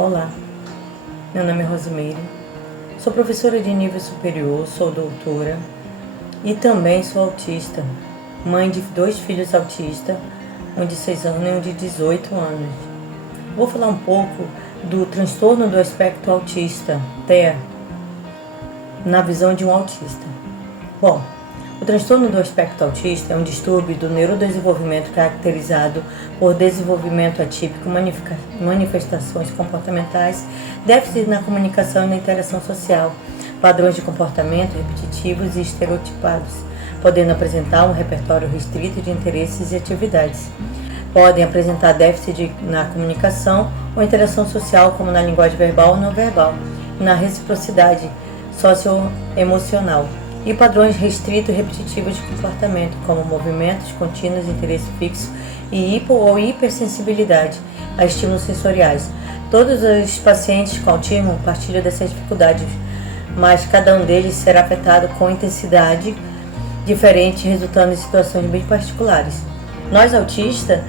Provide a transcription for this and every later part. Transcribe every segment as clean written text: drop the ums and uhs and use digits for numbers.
Olá, meu nome é Rosimeire, sou professora de nível superior, sou doutora e também sou autista, mãe de 2 filhos autistas, um de 6 anos e um de 18 anos. Vou falar um pouco do transtorno do espectro autista, TEA, na visão de um autista. Bom, o transtorno do espectro autista é um distúrbio do neurodesenvolvimento caracterizado por desenvolvimento atípico, manifestações comportamentais, déficit na comunicação e na interação social, padrões de comportamento repetitivos e estereotipados, podendo apresentar um repertório restrito de interesses e atividades. Podem apresentar déficit na comunicação ou interação social, como na linguagem verbal ou não verbal, na reciprocidade socioemocional, e padrões restritos e repetitivos de comportamento, como movimentos contínuos, interesse fixo e hipersensibilidade a estímulos sensoriais. Todos os pacientes com autismo partilham dessas dificuldades, mas cada um deles será afetado com intensidade diferente, resultando em situações bem particulares. Nós autistas,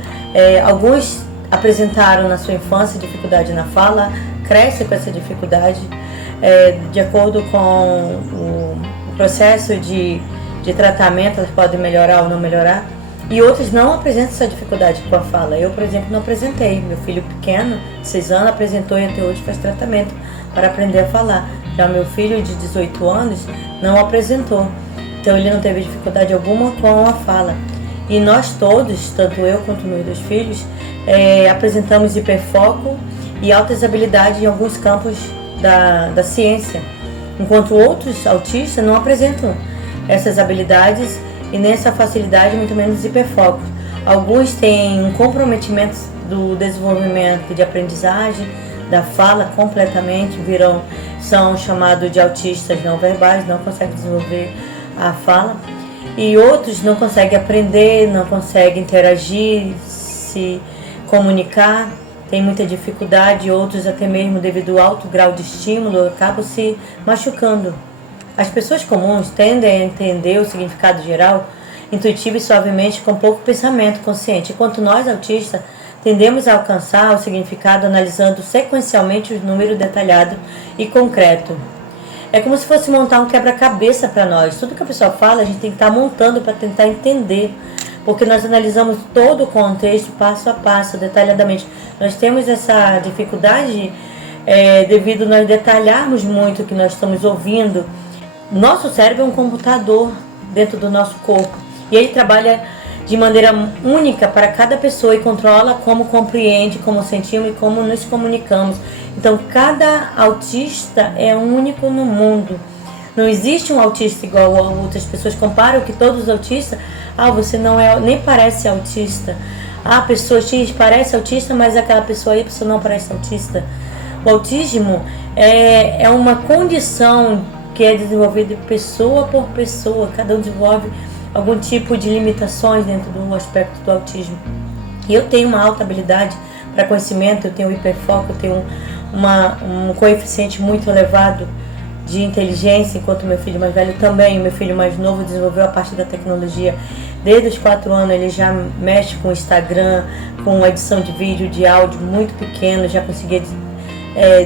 alguns apresentaram na sua infância dificuldade na fala, crescem com essa dificuldade, de acordo com o processo de tratamento, elas podem melhorar ou não melhorar, e outros não apresentam essa dificuldade com a fala. Eu, por exemplo, não apresentei. Meu filho pequeno, de 6 anos, apresentou e até hoje faz tratamento para aprender a falar. Já meu filho de 18 anos não apresentou, então ele não teve dificuldade alguma com a fala. E nós todos, tanto eu quanto meus 2 filhos, apresentamos hiperfoco e altas habilidades em alguns campos da ciência, enquanto outros autistas não apresentam essas habilidades e nem essa facilidade, muito menos hiperfoco. Alguns têm um comprometimento do desenvolvimento de aprendizagem, da fala completamente, são chamados de autistas não verbais, não conseguem desenvolver a fala, e outros não conseguem aprender, não conseguem interagir, se comunicar, tem muita dificuldade, outros até mesmo devido ao alto grau de estímulo acabam se machucando. As pessoas comuns tendem a entender o significado geral, intuitivo e suavemente, com pouco pensamento consciente, enquanto nós autistas tendemos a alcançar o significado analisando sequencialmente os números detalhados e concreto. É como se fosse montar um quebra-cabeça para nós. Tudo que a pessoa fala, a gente tem que estar montando para tentar entender, porque nós analisamos todo o contexto, passo a passo, detalhadamente. Nós temos essa dificuldade devido a nós detalharmos muito o que nós estamos ouvindo. Nosso cérebro é um computador dentro do nosso corpo, e ele trabalha de maneira única para cada pessoa e controla como compreende, como sentimos e como nos comunicamos. Então, cada autista é único no mundo. Não existe um autista igual a outras pessoas. Comparam que todos os autistas, você não nem parece autista. A pessoa X parece autista, mas aquela pessoa Y não parece autista. O autismo é uma condição que é desenvolvida pessoa por pessoa. Cada um desenvolve algum tipo de limitações dentro do aspecto do autismo. E eu tenho uma alta habilidade para conhecimento, eu tenho hiperfoco, eu tenho um coeficiente muito elevado de inteligência, enquanto meu filho mais velho também. O meu filho mais novo desenvolveu a parte da tecnologia. Desde os 4 anos ele já mexe com Instagram, com edição de vídeo, de áudio muito pequeno, já conseguia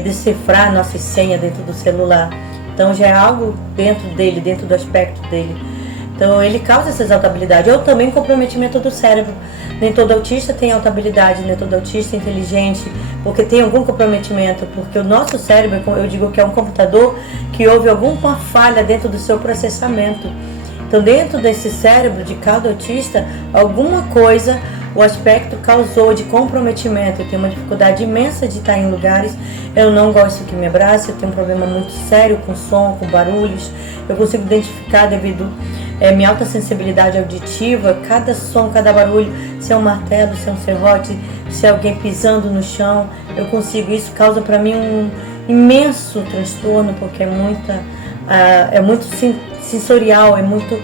decifrar nossas senhas dentro do celular. Então já é algo dentro dele, dentro do aspecto dele. Então ele causa essas altas habilidades. Ou também comprometimento do cérebro. Nem todo autista tem alta habilidade, nem todo autista é inteligente, porque tem algum comprometimento, porque o nosso cérebro, eu digo que é um computador que houve alguma falha dentro do seu processamento. Então dentro desse cérebro de cada autista, alguma coisa o aspecto causou de comprometimento. Eu tenho uma dificuldade imensa de estar em lugares, eu não gosto que me abrace, eu tenho um problema muito sério com som, com barulhos. Eu consigo identificar devido minha alta sensibilidade auditiva, cada som, cada barulho, se é um martelo, se é um serrote, se é alguém pisando no chão, eu consigo. Isso causa para mim um imenso transtorno, porque é muito sensorial, é muito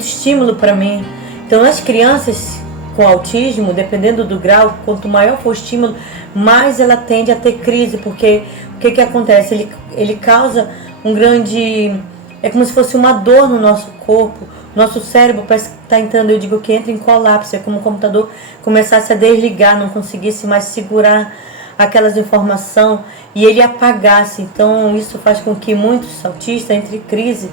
estímulo para mim. Então as crianças com autismo, dependendo do grau, quanto maior for o estímulo, mais ela tende a ter crise, porque o que acontece? Ele causa um grande... É como se fosse uma dor no nosso corpo. Nosso cérebro parece que está entrando, eu digo que entra em colapso. É como o computador começasse a desligar, não conseguisse mais segurar aquelas informações e ele apagasse. Então isso faz com que muitos autistas entre crise,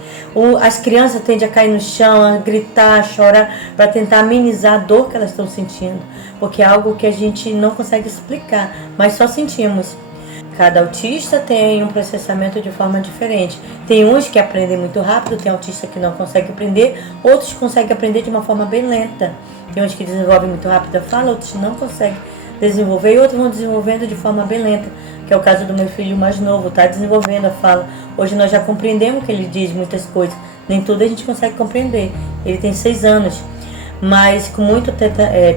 as crianças tendem a cair no chão, a gritar, a chorar, para tentar amenizar a dor que elas estão sentindo, porque é algo que a gente não consegue explicar, mas só sentimos. Cada autista tem um processamento de forma diferente. Tem uns que aprendem muito rápido, tem autista que não consegue aprender, outros conseguem aprender de uma forma bem lenta. Tem uns que desenvolvem muito rápido a fala, outros não conseguem desenvolver, e outros vão desenvolvendo de forma bem lenta, que é o caso do meu filho mais novo, está desenvolvendo a fala. Hoje nós já compreendemos que ele diz muitas coisas, nem tudo a gente consegue compreender. Ele tem 6 anos, mas com muita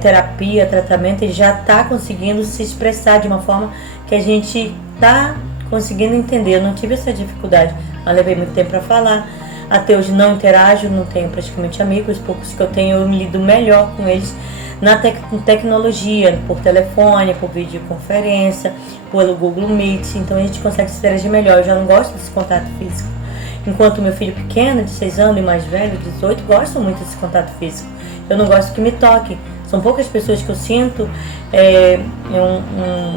terapia, tratamento, ele já está conseguindo se expressar de uma forma que a gente está conseguindo entender. Eu não tive essa dificuldade, mas levei muito tempo para falar. Até hoje não interajo, não tenho praticamente amigos, os poucos que eu tenho eu me lido melhor com eles na tecnologia, por telefone, por videoconferência, pelo Google Meet, então a gente consegue se interagir melhor. Eu já não gosto desse contato físico. Enquanto o meu filho pequeno, de 6 anos, e mais velho, 18, gosta muito desse contato físico. Eu não gosto que me toquem. São poucas pessoas que eu sinto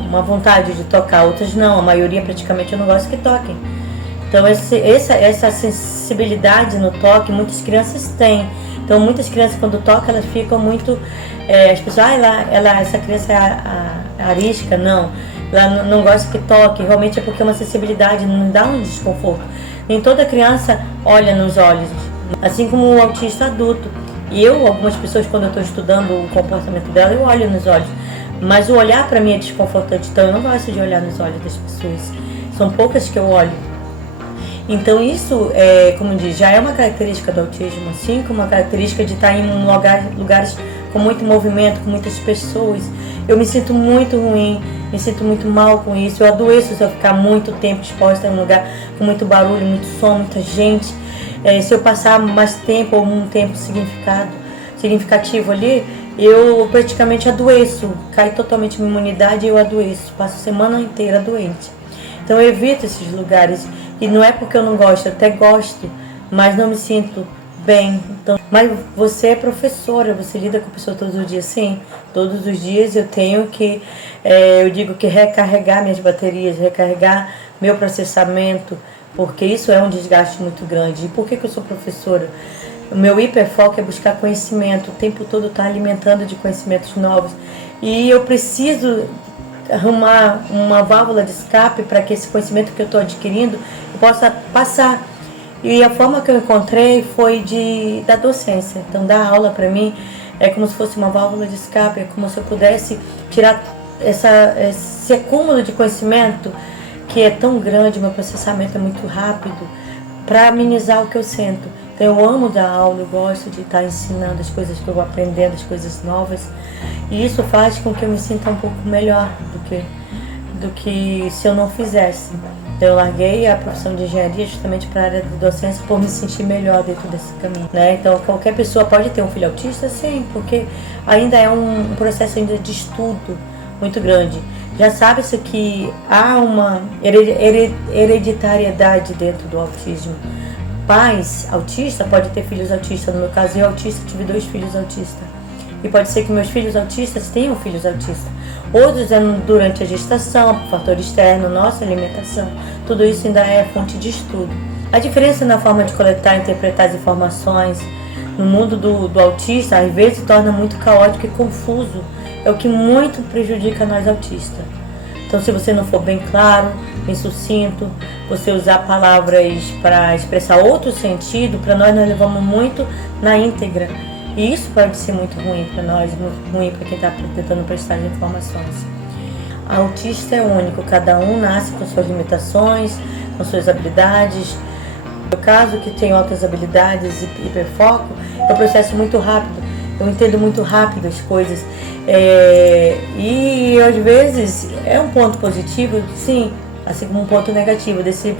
uma vontade de tocar, outras não. A maioria praticamente eu não gosto que toquem. Então essa sensibilidade no toque muitas crianças têm. Então muitas crianças quando tocam elas ficam muito... as pessoas, essa criança é arisca, não. Ela não gosta que toque, realmente é porque é uma sensibilidade, não dá um desconforto. Nem toda criança olha nos olhos, assim como o autista adulto. E algumas pessoas, quando eu estou estudando o comportamento dela, eu olho nos olhos. Mas o olhar para mim é desconfortante, então eu não gosto de olhar nos olhos das pessoas. São poucas que eu olho. Então isso, como diz, já é uma característica do autismo, assim como uma característica de estar em lugares com muito movimento, com muitas pessoas. Eu me sinto muito ruim, me sinto muito mal com isso. Eu adoeço se eu ficar muito tempo exposta em um lugar com muito barulho, muito som, muita gente. Se eu passar mais tempo ou um tempo significativo ali, eu praticamente adoeço, cai totalmente minha imunidade e eu adoeço, passo a semana inteira doente. Então eu evito esses lugares, e não é porque eu não gosto, eu até gosto, mas não me sinto bem. Então, mas você é professora, você lida com a pessoa todos os dias, sim, todos os dias eu tenho que, eu digo que recarregar minhas baterias, recarregar meu processamento, porque isso é um desgaste muito grande. E por que eu sou professora? O meu hiperfoco é buscar conhecimento, o tempo todo estar alimentando de conhecimentos novos. E eu preciso arrumar uma válvula de escape para que esse conhecimento que eu estou adquirindo eu possa passar. E a forma que eu encontrei foi da docência. Então, dar aula para mim é como se fosse uma válvula de escape, é como se eu pudesse tirar esse acúmulo de conhecimento que é tão grande, meu processamento é muito rápido, para amenizar o que eu sinto. Então eu amo dar aula, eu gosto de estar ensinando as coisas que eu vou aprendendo, as coisas novas, e isso faz com que eu me sinta um pouco melhor do que se eu não fizesse. Então eu larguei a profissão de engenharia justamente para a área de docência por me sentir melhor dentro desse caminho, né? Então qualquer pessoa pode ter um filho autista, sim, porque ainda é um processo ainda de estudo muito grande. Já sabe-se que há uma hereditariedade dentro do autismo. Pais autistas podem ter filhos autistas. No meu caso, eu autista, tive 2 filhos autistas. E pode ser que meus filhos autistas tenham filhos autistas. Outros durante a gestação, por fator externo, nossa alimentação. Tudo isso ainda é fonte de estudo. A diferença na forma de coletar e interpretar as informações no mundo do autista, às vezes, torna muito caótico e confuso. É o que muito prejudica nós autistas. Então, se você não for bem claro, bem sucinto, você usar palavras para expressar outro sentido, para nós levamos muito na íntegra. E isso pode ser muito ruim para nós, muito ruim para quem está tentando prestar informações. A autista é único, cada um nasce com suas limitações, com suas habilidades. No caso que tem altas habilidades e hiperfoco, é um processo muito rápido. Eu entendo muito rápido as coisas. E às vezes é um ponto positivo, sim, assim como um ponto negativo desse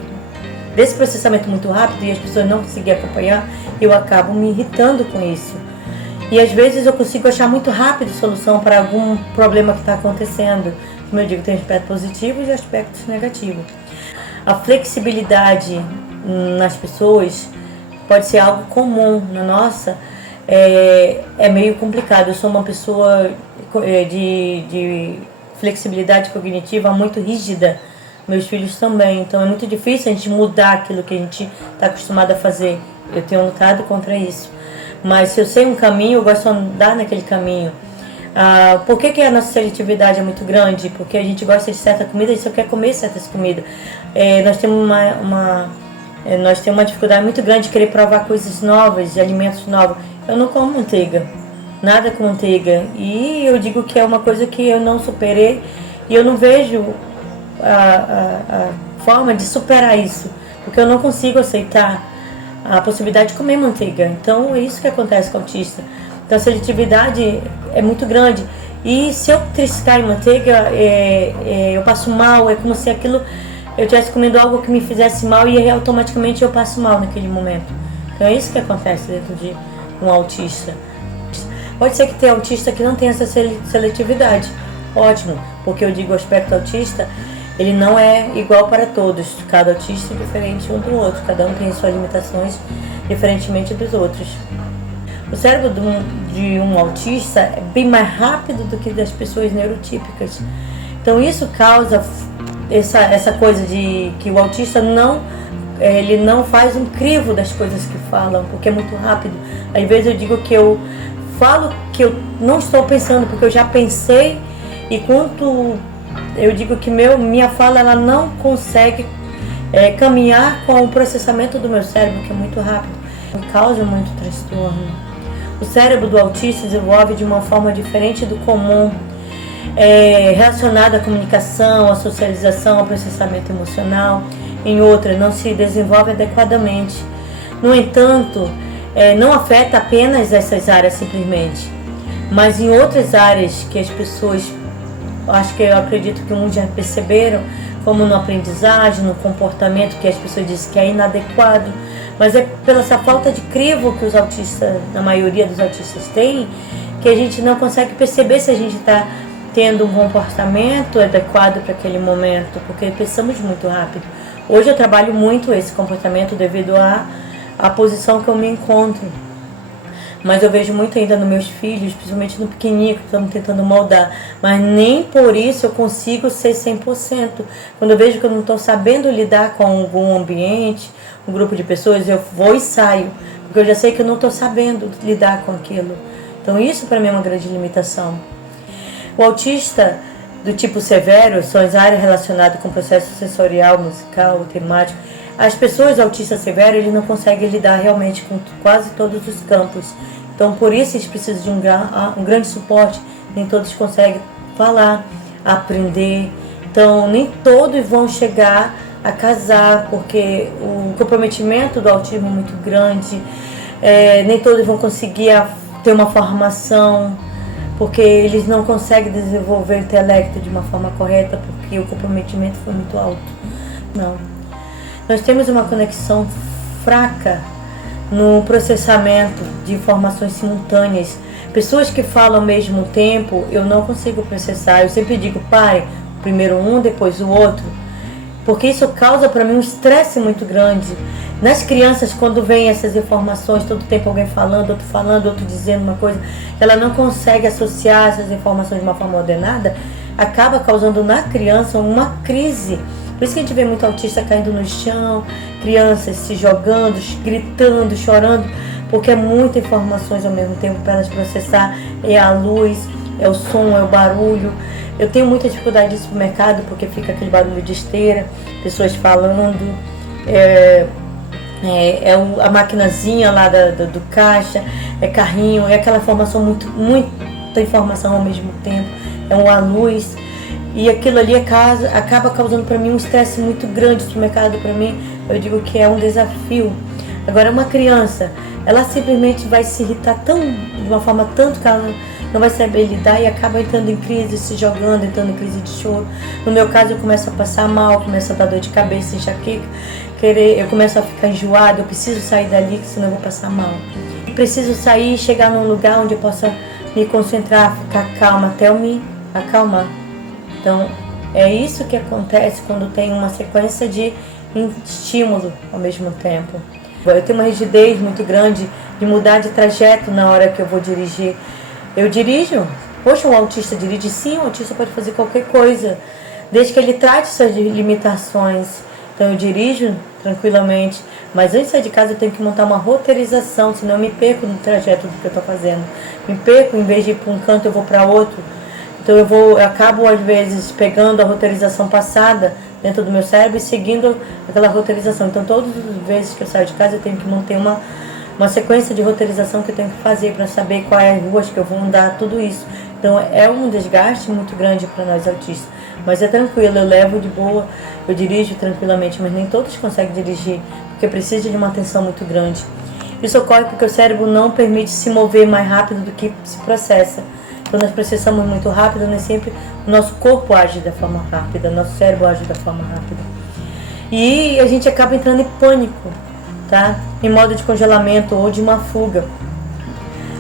processamento muito rápido e as pessoas não conseguirem acompanhar, eu acabo me irritando com isso. E às vezes eu consigo achar muito rápido solução para algum problema que está acontecendo. Como eu digo, tem aspectos positivos e aspectos negativos. A flexibilidade nas pessoas pode ser algo comum na nossa. É meio complicado. Eu sou uma pessoa flexibilidade cognitiva muito rígida. Meus filhos também. Então é muito difícil a gente mudar aquilo que a gente está acostumado a fazer. Eu tenho lutado contra isso. Mas se eu sei um caminho, eu gosto de andar naquele caminho. Por que a nossa seletividade é muito grande? Porque a gente gosta de certa comida e só quer comer certas comidas. Nós temos uma dificuldade muito grande de querer provar coisas novas, de alimentos novos. Eu não como manteiga, nada com manteiga. E eu digo que é uma coisa que eu não superei e eu não vejo a forma de superar isso. Porque eu não consigo aceitar a possibilidade de comer manteiga. Então é isso que acontece com o autista. Então a seletividade é muito grande. E se eu triscar em manteiga, eu passo mal. É como se aquilo eu estivesse comendo algo que me fizesse mal e automaticamente eu passo mal naquele momento. Então é isso que acontece dentro de um autista. Pode ser que tenha autista que não tenha essa seletividade. Ótimo, porque eu digo o aspecto autista, ele não é igual para todos. Cada autista é diferente um do outro. Cada um tem suas limitações diferentemente dos outros. O cérebro de um autista é bem mais rápido do que das pessoas neurotípicas. Então isso causa essa coisa de que o autista ele não faz um crivo das coisas que falam, porque é muito rápido. Às vezes eu digo que eu falo que eu não estou pensando, porque eu já pensei, e quanto eu digo que minha fala ela não consegue caminhar com o processamento do meu cérebro, que é muito rápido. Causa muito transtorno. O cérebro do autista desenvolve de uma forma diferente do comum, relacionado à comunicação, à socialização, ao processamento emocional. Em outra, não se desenvolve adequadamente. No entanto, não afeta apenas essas áreas simplesmente, mas em outras áreas que as pessoas, eu acredito que uns já perceberam, como no aprendizagem, no comportamento, que as pessoas dizem que é inadequado, mas é pela essa falta de crivo que os autistas, a maioria dos autistas têm, que a gente não consegue perceber se a gente está tendo um comportamento adequado para aquele momento, porque pensamos muito rápido. Hoje eu trabalho muito esse comportamento devido à posição que eu me encontro. Mas eu vejo muito ainda nos meus filhos, principalmente no pequenininho, que estamos tentando moldar. Mas nem por isso eu consigo ser 100%. Quando eu vejo que eu não estou sabendo lidar com algum ambiente, um grupo de pessoas, eu vou e saio. Porque eu já sei que eu não estou sabendo lidar com aquilo. Então isso para mim é uma grande limitação. O autista do tipo severo são as áreas relacionadas com o processo sensorial, musical, temático. As pessoas autistas severas, eles não conseguem lidar realmente com quase todos os campos. Então, por isso, eles precisam de um grande suporte. Nem todos conseguem falar, aprender. Então, nem todos vão chegar a casar, porque o comprometimento do autismo é muito grande. Nem todos vão conseguir ter uma formação, porque eles não conseguem desenvolver o intelecto de uma forma correta, porque o comprometimento foi muito alto. Não. Nós temos uma conexão fraca no processamento de informações simultâneas. Pessoas que falam ao mesmo tempo, eu não consigo processar. Eu sempre digo, pare, primeiro um, depois o outro. Porque isso causa para mim um estresse muito grande. Nas crianças, quando vem essas informações, todo tempo alguém falando, outro dizendo uma coisa, ela não consegue associar essas informações de uma forma ordenada, acaba causando na criança uma crise. Por isso que a gente vê muito autista caindo no chão, crianças se jogando, gritando, chorando, porque é muita informações ao mesmo tempo para elas processar. É a luz, é o som, é o barulho. Eu tenho muita dificuldade de ir no supermercado, porque fica aquele barulho de esteira, pessoas falando, a maquinazinha lá do caixa, é carrinho, é aquela informação, muita informação ao mesmo tempo, é uma luz. E aquilo ali acaba causando para mim um estresse muito grande. O supermercado, para mim, eu digo que é um desafio. Agora, uma criança, ela simplesmente vai se irritar de uma forma tanto que ela não vai saber lidar e acaba entrando em crise, se jogando, entrando em crise de choro. No meu caso, eu começo a passar mal, começo a dar dor de cabeça, enxaqueca, eu começo a ficar enjoada, eu preciso sair dali, senão eu vou passar mal. Eu preciso sair e chegar num lugar onde eu possa me concentrar, ficar calma, até eu me acalmar. Então, é isso que acontece quando tem uma sequência de estímulo ao mesmo tempo. Eu tenho uma rigidez muito grande de mudar de trajeto na hora que eu vou dirigir. Eu dirijo Poxa, um autista dirige? Sim, um autista pode fazer qualquer coisa, desde que ele trate suas limitações. Então eu dirijo tranquilamente, mas antes de sair de casa eu tenho que montar uma roteirização, senão eu me perco no trajeto do que eu estou fazendo. Me perco, em vez de ir para um canto eu vou para outro. Então eu acabo às vezes pegando a roteirização passada dentro do meu cérebro e seguindo aquela roteirização. Então todas as vezes que eu saio de casa eu tenho que manter uma sequência de roteirização que eu tenho que fazer para saber quais ruas que eu vou andar, tudo isso. Então é um desgaste muito grande para nós autistas. Mas é tranquilo, eu levo de boa, eu dirijo tranquilamente, mas nem todos conseguem dirigir, porque precisa de uma atenção muito grande. Isso ocorre porque o cérebro não permite se mover mais rápido do que se processa. Quando nós processamos muito rápido, nem sempre o nosso corpo age da forma rápida, o nosso cérebro age da forma rápida. E a gente acaba entrando em pânico, tá? Em modo de congelamento ou de uma fuga.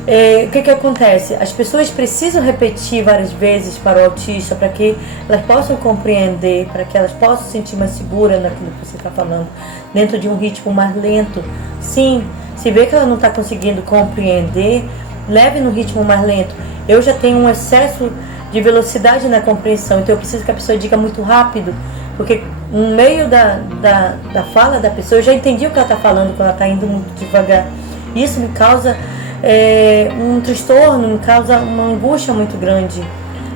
O que acontece? As pessoas precisam repetir várias vezes para o autista para que elas possam compreender, para que elas possam se sentir mais seguras naquilo que você está falando, dentro de um ritmo mais lento. Sim, se vê que ela não está conseguindo compreender, leve no ritmo mais lento. Eu já tenho um excesso de velocidade na compreensão, então eu preciso que a pessoa diga muito rápido, porque no meio da fala da pessoa eu já entendi o que ela está falando quando ela está indo muito devagar. Isso me causa um transtorno, me causa uma angústia muito grande,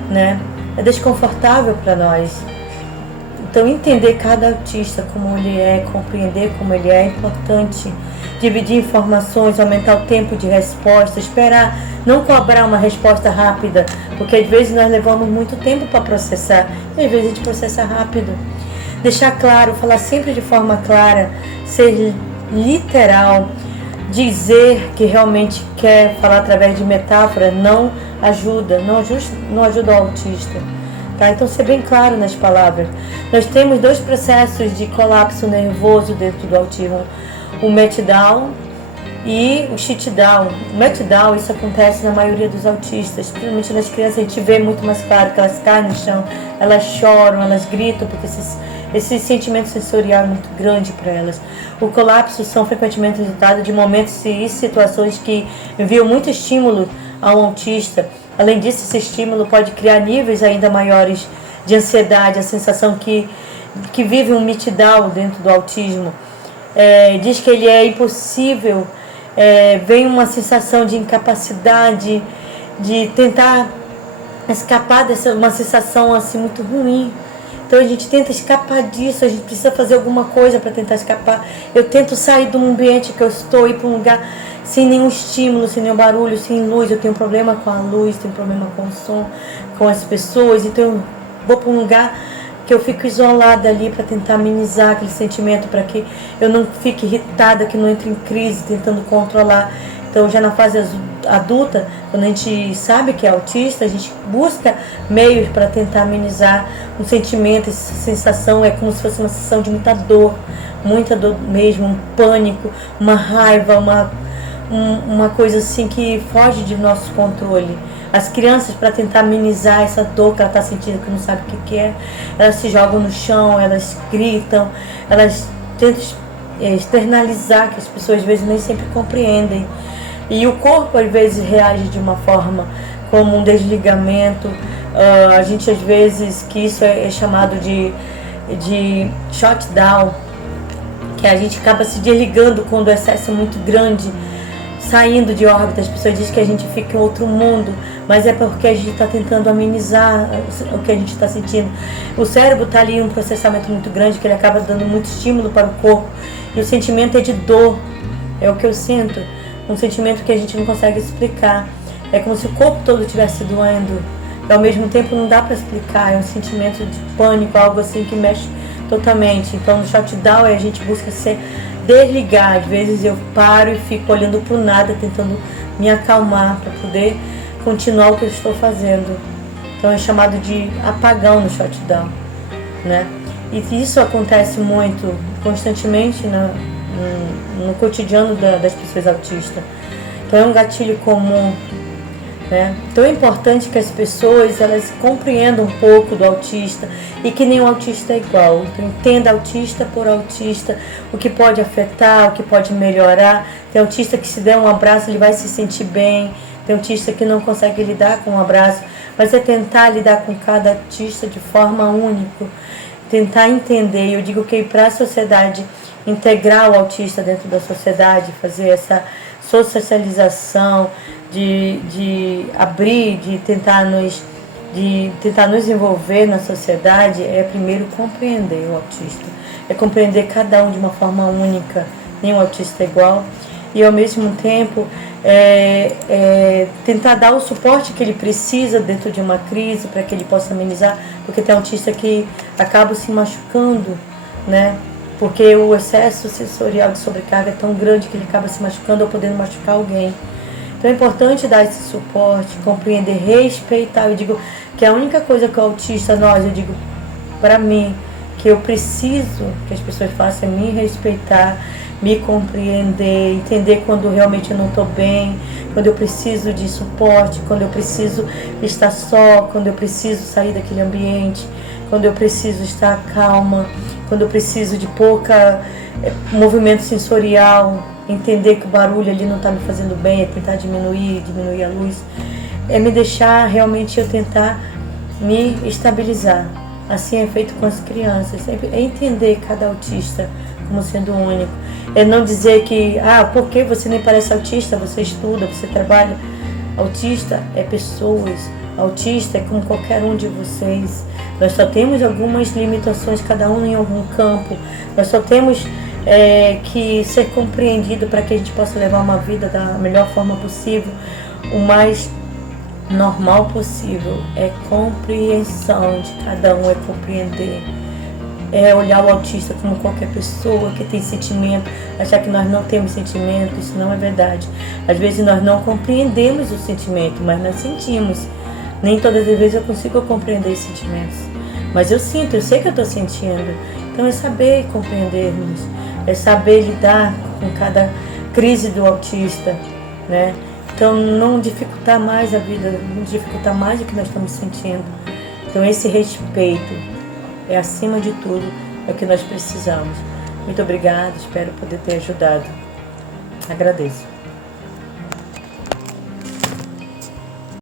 né? É desconfortável para nós. Então entender cada autista como ele é, compreender como ele é importante. Dividir informações, aumentar o tempo de resposta, esperar, não cobrar uma resposta rápida, porque às vezes nós levamos muito tempo para processar, e às vezes a gente processa rápido. Deixar claro, falar sempre de forma clara, ser literal, dizer que realmente quer falar através de metáfora não ajuda o autista. Tá? Então ser bem claro nas palavras. Nós temos 2 processos de colapso nervoso dentro do autismo. O meltdown e o shutdown. O meltdown, isso acontece na maioria dos autistas, principalmente nas crianças, a gente vê muito mais claro que elas caem no chão, elas choram, elas gritam, porque esse sentimento sensorial é muito grande para elas. O colapso são frequentemente resultado de momentos e situações que enviam muito estímulo ao autista. Além disso, esse estímulo pode criar níveis ainda maiores de ansiedade, a sensação que vive um meltdown dentro do autismo. Diz que ele é impossível, vem uma sensação de incapacidade, de tentar escapar dessa uma sensação assim muito ruim. Então a gente tenta escapar disso, a gente precisa fazer alguma coisa para tentar escapar. Eu tento sair do ambiente que eu estou, ir para um lugar sem nenhum estímulo, sem nenhum barulho, sem luz. Eu tenho problema com a luz, tenho problema com o som, com as pessoas, então eu vou para um lugar que eu fico isolada ali para tentar amenizar aquele sentimento, para que eu não fique irritada, que não entre em crise, tentando controlar. Então já na fase adulta, quando a gente sabe que é autista, a gente busca meios para tentar amenizar um sentimento, essa sensação é como se fosse uma sensação de muita dor mesmo, um pânico, uma raiva, uma coisa assim que foge de nosso controle. As crianças, para tentar amenizar essa dor que ela está sentindo, que não sabe o que é, elas se jogam no chão, elas gritam, elas tentam externalizar, que as pessoas às vezes nem sempre compreendem. E o corpo às vezes reage de uma forma como um desligamento. A gente às vezes, que isso é chamado de shutdown, que a gente acaba se desligando quando o excesso é muito grande, saindo de órbita. As pessoas dizem que a gente fica em outro mundo, mas é porque a gente está tentando amenizar o que a gente está sentindo. O cérebro está ali em um processamento muito grande, que ele acaba dando muito estímulo para o corpo, e o sentimento é de dor, é o que eu sinto, um sentimento que a gente não consegue explicar. É como se o corpo todo estivesse doendo, e ao mesmo tempo não dá para explicar, é um sentimento de pânico, algo assim que mexe totalmente. Então no shutdown a gente busca se desligar. Às vezes eu paro e fico olhando para o nada, tentando me acalmar para poder continuar o que eu estou fazendo. Então é chamado de apagão no shutdown, né? E isso acontece muito, constantemente no cotidiano das pessoas autistas. Então é um gatilho comum, né? Então é importante que as pessoas elas compreendam um pouco do autista e que nenhum autista é igual. Então entenda autista por autista, o que pode afetar, o que pode melhorar. Tem autista que se der um abraço ele vai se sentir bem, tem autista que não consegue lidar com um abraço. mas é tentar lidar com cada autista de forma única, tentar entender. Eu digo que para a sociedade, integrar o autista dentro da sociedade, fazer essa socialização, de abrir, de tentar nos envolver na sociedade, é primeiro compreender o autista, é compreender cada um de uma forma única, nenhum autista é igual, e ao mesmo tempo tentar dar o suporte que ele precisa dentro de uma crise para que ele possa amenizar, porque tem autista que acaba se machucando, né? Porque o excesso sensorial de sobrecarga é tão grande que ele acaba se machucando ou podendo machucar alguém. Então é importante dar esse suporte, compreender, respeitar. Eu digo que a única coisa que o autista, eu digo para mim, que eu preciso que as pessoas façam é me respeitar, me compreender, entender quando realmente eu não estou bem, quando eu preciso de suporte, quando eu preciso estar só, quando eu preciso sair daquele ambiente, quando eu preciso estar calma, quando eu preciso de pouca movimento sensorial, entender que o barulho ali não está me fazendo bem, é tentar diminuir a luz, é me deixar realmente eu tentar me estabilizar. Assim é feito com as crianças, é entender cada autista como sendo único. É não dizer que, porque você nem parece autista, você estuda, você trabalha. Autista é pessoas, autista é como qualquer um de vocês. Nós só temos algumas limitações, cada um em algum campo. Nós só temos que ser compreendido para que a gente possa levar uma vida da melhor forma possível, o mais normal possível. É compreensão de cada um, é compreender. É olhar o autista como qualquer pessoa que tem sentimento, achar que nós não temos sentimento, isso não é verdade. Às vezes nós não compreendemos o sentimento, mas nós sentimos. Nem todas as vezes eu consigo compreender os sentimentos, mas eu sinto, eu sei que eu estou sentindo. Então é saber compreendermos, é saber lidar com cada crise do autista, né? Então não dificultar mais a vida, não dificultar mais o que nós estamos sentindo. Então esse respeito é, acima de tudo, é o que nós precisamos. Muito obrigada, espero poder ter ajudado. Agradeço.